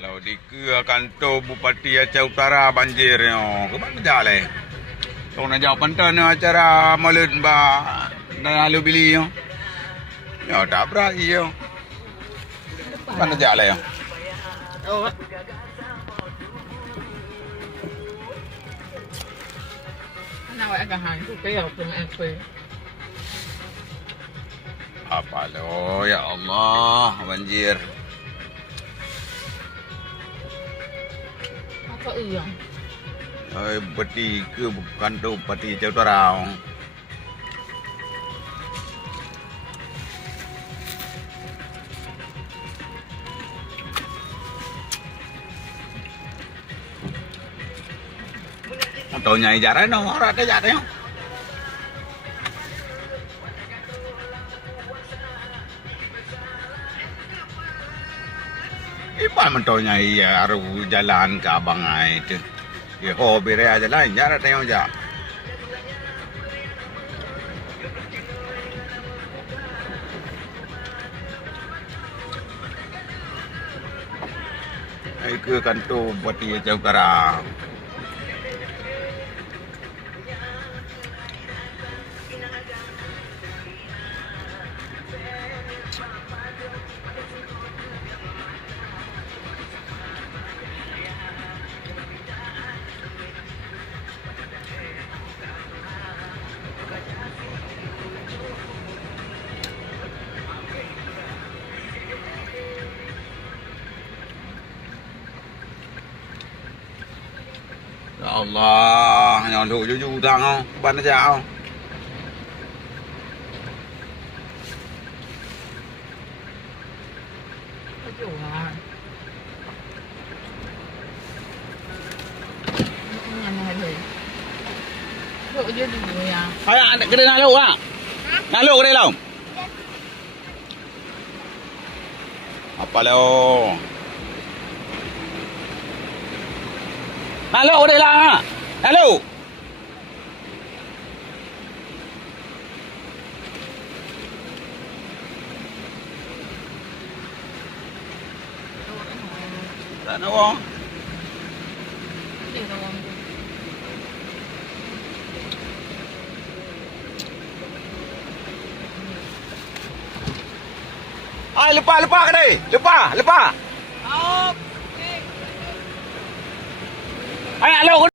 Kalau di kantor Bupati Aceh Utara banjirnya, ke mana jalan? Kau nak jawab pentas acara maulid mbak dan lalu beli yo. Ya tak berani yo. Mana jalan yo? Oh. Nào agak hang tu kaya pun apa. Apa lo ya Allah banjir. Apa uyang? Bupati ke kantor Bupati Aceh Utara. Tahu nyai jaran no, orang ada jaran. Ipan mentonya iya aru jalan ke abang itu. Ya hobi dia jalan jaran tengok aja. Ke kantor Bupati Aceh Utara. Ya Allah, yang lu jujur tang oh, ban aja oh. Kejuan. Ini mana ni? Duk je dulu ya. Ada kedai nak lu ah. Nak lu kedai lu. Apa lu? Halo udah lah. Halo. Tak nak wong. Đi rồi. Ai lepas ke ni? Lepas. Oh. Ai halo.